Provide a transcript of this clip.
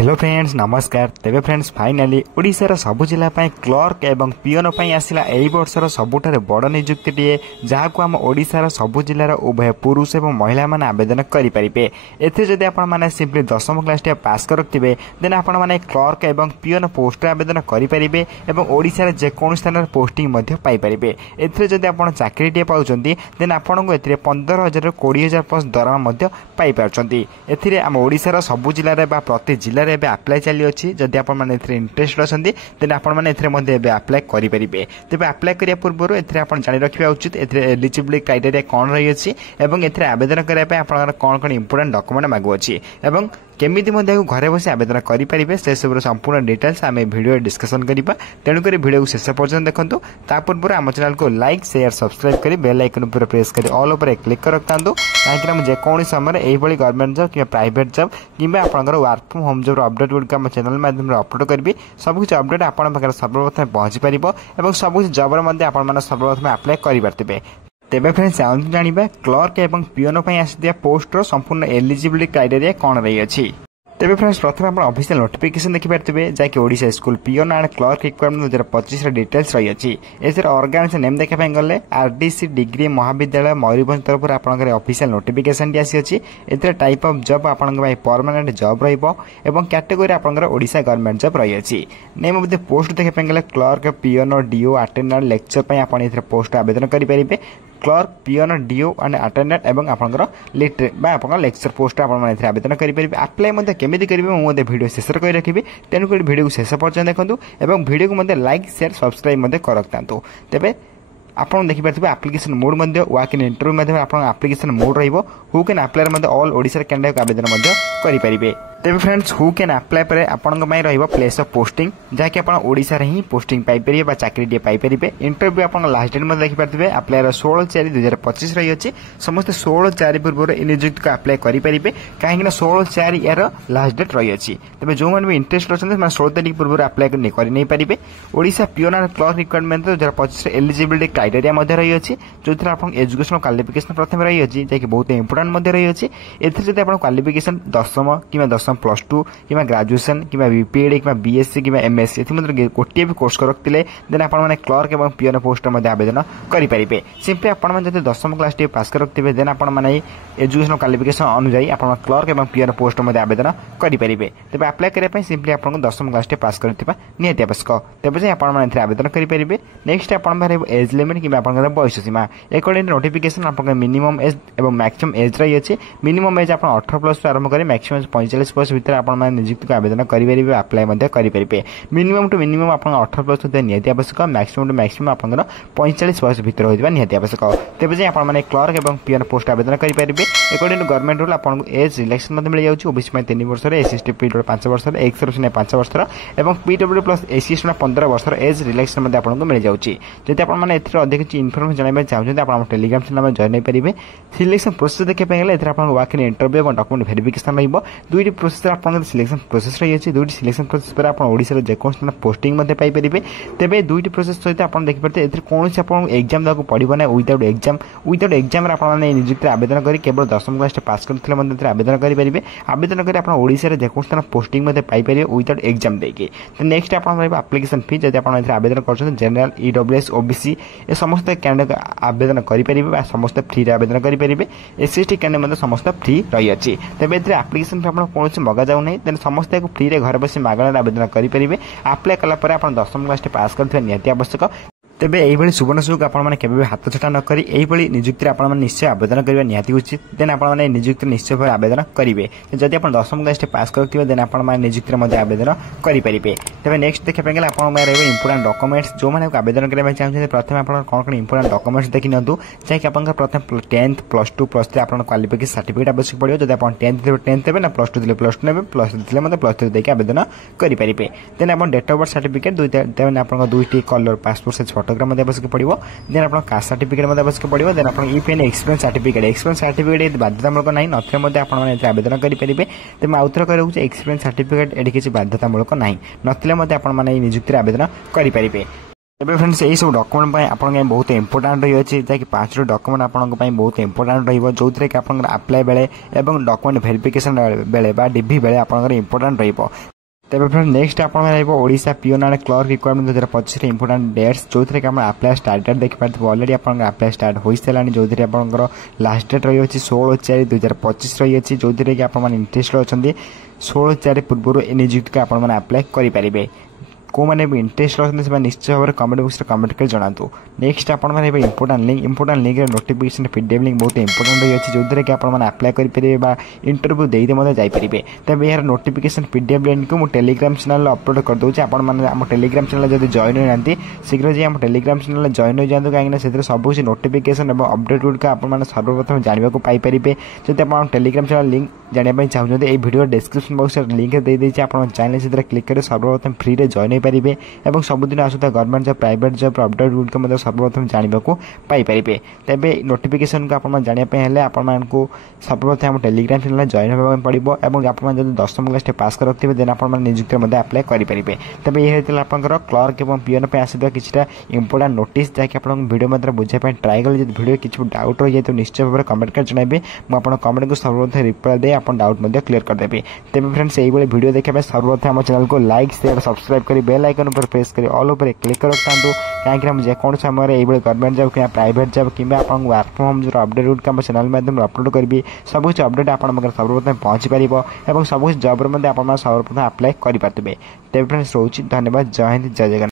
Hello friends नमस्कार। तेबे friends finally ओडिशार सबु जिला क्लर्क एवं पिओन आसला एई वर्षर सबुठारे बड़ नियुक्तिटीए जहां आम ओडिशार सबु जिलार उभय पुरुष एवं महिला माने आवेदन करेंगे। एथे जदि आपण माने सिंपली 10वीं क्लास पास करथिबे देन आपण माने क्लर्क एवं पिओन पोस्ट आवेदन करेंगे एवं ओडिशार जेकोन स्थान पोस्टिंग मध्य पाई परिबे। एथे जदि आपण चाकरीटीए पाउचंती देन आपनको एथिरे 15,000 ରୁ 20,000 प्लस दरमा मध्य पाई पाउचंती। एथिरे आम ओडिशार सबु जिल्लारे बा प्रति जिल्ला अप्लाई चली अच्छी जदि आप इंटरेस्ट अच्छा देन आपते अप्लाई करेंगे। तेज अप्लाई करने पूर्व जाणी रखा उचित एलिजिबिलिटी क्राइटेरिया कौन रही है आवेदन करने कौन कौन इंपोर्टेंट डॉक्यूमेंट मागुच्छी और केमी घरे बस आवेदन करेंगे से सब संपूर्ण डिटेल्स आम भिडियो डिस्कसन करवा। तेणुक भिडियो शेष पर्यटन देखो ता पूर्व आम चैनल को लाइक शेयर सब्सक्राइब कर बेल आइकन पर प्रेस कर ऑल उपर क्लिक कर रखता कहीं जेकोसी समय यही गवर्नमेंट जॉब कि प्राइवेट जॉब कि work from home job update गुड़िक चैनल माध्यम अपलोड करी सबकि अपडेट आपन पाखे सर्वप्रथम पहुंची पार और सबकि जबर सर्वप्रथम अप्लाई करेंगे। तेबे फ्रेंड्स जानिबा क्लर्क एवं पिओन आसिया पोस्टर संपूर्ण एलिजिबिलिटी क्राइटेरिया कौन रही है। तेबे फ्रेंड्स प्रथम आप ऑफिशियल नोटिफिकेशन देखिपारे जैकि Odisha school peon and clerk requirement 2025 details रही है। एसर ऑर्गेनाइजेशन नेम देखा गले आरडीसी डिग्री महाविद्यालय मयूरभंज तरफ आपंकर ऑफिशियल नोटिफिकेशन आसी एथरे टाइप ऑफ जॉब आपंकर परमानेंट जॉब रही कैटेगोरी आपंकर ओडिशा गवर्नमेंट जॉब रही है। नेम ऑफ द पोस्ट देखा गले clerk peon DO attendant lecture आपन पोस्ट आवेदन करेंगे। Clerk peon DO and attendant एवं आपंकर लिटरे लेक्चर पोस्ट आप आवेदन करेंगे। अप्लाई केमी करेंगे मुझे वीडियो शेष कर रखी तेणुक वीडियो को शेष पर्यटन देखो और वीडियो को लाइक शेयर सब्सक्राइब कर रखता। तेज आप देखिए application mode walk in interview माध्यम आप्लिकेशन मोड रु can apply all Odisha candidate आवेदन करेंगे। तेज फ्रेंड्स हु कैन अप्लाई पर आपण प्लेस ऑफ पोस्टिंग जहाँकि आप ओडिशा रे ही पोस्टिंग पाइपर चाकरी पाइपर। इंटरव्यू आप लास्ट डेट देखिपारे अप्लाई 16/4/2025 रही है। समस्त 16/4 पूर्व नियुक्ति को अप्लाई करेंगे कहीं 16/4 यार लास्ट डेट रही है। तेज जो मैंने भी इंटरेस्ट अच्छे 16 तारीख पूर्व अप्लाई करेंगे। Odisha peon and clerk requirement 2025 eligibility criteria रही है जो आप एजुकेशनल क्वालिफिकेशन प्रथम रही है जैसे बहुत इंपोर्टेंट रही है। एथि क्वालिफिकेशन 10वीं कि 10वीं +2 कि ग्रेजुएशन कि बीपीएड कि बीएससी कि एमएससी गोटे भी कोर्स रखते देन आप क्लर्क और पिओन पोस्ट आवेदन करेंगे। सिंपली आप 10वीं क्लास पास कर रखते देन आप एजुकेशनल क्वालिफिकेशन अनुजाई आप क्लर्क और पिओन पोस्ट आवेदन करेंगे। तेज अप्लाई करने सिंपली आपको 10वीं क्लास पास करवा निहाती आवश्यक। तेज आप आवेदन करेंगे। नेक्स्ट आप एज लिमिट कि बयस सीमा अकॉर्डिंग नोटिफिकेशन आप मिनिमम एज और मैक्सिमम एज रही है। मिनिमम एज आप 18+ आरंभ करें मैक्सिमम 45+ भितर आप नियुक्ति को आवेदन करेंगे अप्लाई करेंगे। मिनिमम टू मिनिमम आप 18+ निहाती आवश्यक मैक्सिमम टू मैक्सिमम आप 45+ भितर होगा निहाती आवश्यक। तेज आप क्लर्क और पिओन पोस्ट आवेदन करेंगे। अकॉर्डिंग टू गवर्नमेंट रूल आपको एज रिलैक्सेशन मिल जाए ओबीसी 3 वर्ष एससी पीडब्ल्यू 5 वर्ष एक्स 5 वर्ष और पीडब्ल्यू प्लस एससी 15 वर्ष एज रिलैक्सेशन आपको मिल जाऊँगी। जब आप अधिक इनफर्मेशन जानते चाहते हैं आप टेलीग्राम चैनल में जॉइन करेंगे। सिलेक्शन प्रोसेस देखा वाक इन इंटरव्यू और डॉक्यूमेंट वेरिफिकेशन दुईटी प्रोसेस आप सिलेक्शन प्रोसेस रही है। दुईटी सिलेक्शन प्रोसेस पर आप ओडिशा जेकोसी पोस्टिंग पाइपर। तेज दुईटी प्रोसेस सहित आप देखिए कौन आपको एग्जाम देवाक पड़ो ना विदाउट एग्जाम आप नियुक्ति आवेदन कर केवल 10वीं क्लास पास करते आवेदन करेंगे। आवेदन कर ओडिशा जेकोसी पोस्टिंग पाइपर विदाउट एग्जाम देके। नेक्स्ट आप एप्लिकेशन फी जब आप आवेदन कर जनरल ईडब्ल्यूएस ओबीसी ये समस्त कैंडिडेट आवेदन करेंगे समस्त फ्री आवेदन करेंगे। एससी कैंडिडेट समस्त फ्री रही है। तेज एप्लिकेशन फी कौन मगा जाऊ ना देन समस्त फ्री घर बस मागणार आवेदन करेंगे। अप्लाई कलापर आप 10वीं क्लास पास करथिबा निहाती आवश्यक। तेबे यही सुवर्ण सुयोग आपने हाथ छटा नक नियुक्ति आप निश्चय आवेदन करने निहाती उचित। देन आप नियुक्ति निश्चय भाव आवेदन करेंगे। जदि आप 10वीं क्लास पास करते देन आप नियुक्ति आवेदन करेंगे। तेज नेक्स्ट देखा गले आप इंपोर्टेंट डॉक्यूमेंट्स जो मैंने आवेदन करने चाहते प्रथम आप कौन कौन इंपोर्टेंट डॉक्यूमेंट्स देखी नि जैसे आप प्रथम 10th +2 +3 आप क्वालिफिकेशन सर्टिफिकेट आवश्यक पड़ो। जब आप 10th देवे ना +2 +2 ने +3 +3 देखिए आवेदन करेंगे। देन आप date of birth certificate then आप दुईटी कलर पासपोर्ट साइज फोटोग्राफ आवश्यक पड़ो। देन आप कास्ट सर्टिफिकेट आवश्यक पड़ो। देन आप इफ एन एक्सपीरियंस सर्टिफिकेट बाध्यतामूलक ना नए आवेदन करेंगे। तेज आउ थे कहूँ एक्सपीरियंस सर्टिफिकेट ये किसी बाध्यतामूलक ना नियुक्ति आवेदन करेंगे। तेज फ्रेंड्स यही सब डॉक्यूमेंट आप बहुत इंपोर्टाट रही है जैक 5टी डॉक्यूमेंट आपंपाई बहुत इंपोर्टाट रोज थे कि आप आप्लाय बेले और डॉक्यूमेंट वेरिफिकेशन बेले डीवी बेले आप इंपोर्टाट रही। तेज फ्रेंड्स नेक्स्ट आप Odisha peon and clerk requirement 2025 important dates जो थे कि आप्लाय स्टार्ट डेट देखिए अलरेडी आप आप्लाय स्टार्ट हो सारा जो आप लास्ट डेट रही है 16/4/2025 रही है जो थे कि आप इंटरेस्ट अच्छा 16/4 पूर्व ए नियुक्ति को आप आप्लाय करेंगे। को मैंने भी इंटरेस्ट रखते हैं निश्चय भाव में कमेंट बॉक्स में कमेंट कर जनातु। नेक्स्ट आप important link notification PDF link बहुत इंपोर्टाट रही है जो थे कि आप आप्लाय करेंगे इंटरव्यू देते जापरेंगे। तब यार नोटिफिकेशन पीडीएफ लिंक को मुझे टेलीग्राम चैनल अपलोड कर दूसरी आप टेलीग्राम चैनल जब जॉइन होती शीघ्र जी टेलीग्राम चैनल जॉइन हो जातु कहीं सब कुछ नोटिफिकेशन और अपडेट गुड़िक आप सर्वप्रथम जानवा पाइपर। जब आप टेलीग्राम चैनल लिंक जानापी चाहते हैं भिडियो डिस्क्रिप्शन बॉक्स लिंक दे देती आप चैनल से क्लिक कर सर्वप्रथम फ्री में जॉइन पारे और सबुदिन आसुता government job private job update गुड़िक सर्वप्रथम जानवा पाइपर। तेज नोटिफिकेशन को आप जानापी आपको सर्वप्रथम टेलीग्राम चैनल जॉइन होगा पड़ो और आप 10वीं क्लास पास कर रखिए देन आप नियुक्ति आप्लाय करेंगे। तेज ये आप क्लर्क और पिओन पर आसुवा किसी इंपोर्टाट नोटिस जैक आप भिडियो मतलब बुझाई ट्राए कले जो भिडियो किसी डाउट रही है तो निश्चय भाव में कमेंट कर जन मुझे कमेंट को सर्वप्रथम रिप्लाई दे आप डाउट क्लीयर करदेवी। तेज फ्रेंड्स यही भिडियो देखा सर्वप्रथम आम चैनल को लाइक शेयर सब्सक्राइब कर बेल आइकन पर प्रेस कर ऑल ओवर क्लिक कर रखता कहीं जेको समय ये गवर्नमेंट जॉब कि प्राइवेट जॉब कि वर्क फ्रॉम होम जो अपडेट गुड़िक चैनल माध्यम अपलोड करी सब कुछ अपडेट आप सर्वप्रथम पहुँची पार और सब कुछ जॉब आप सर्वप्रथम आप्लाय करेंगे। तेज फ्रेंड्स रोच धन्यवाद। जय हिंद जय जगन्नाथ।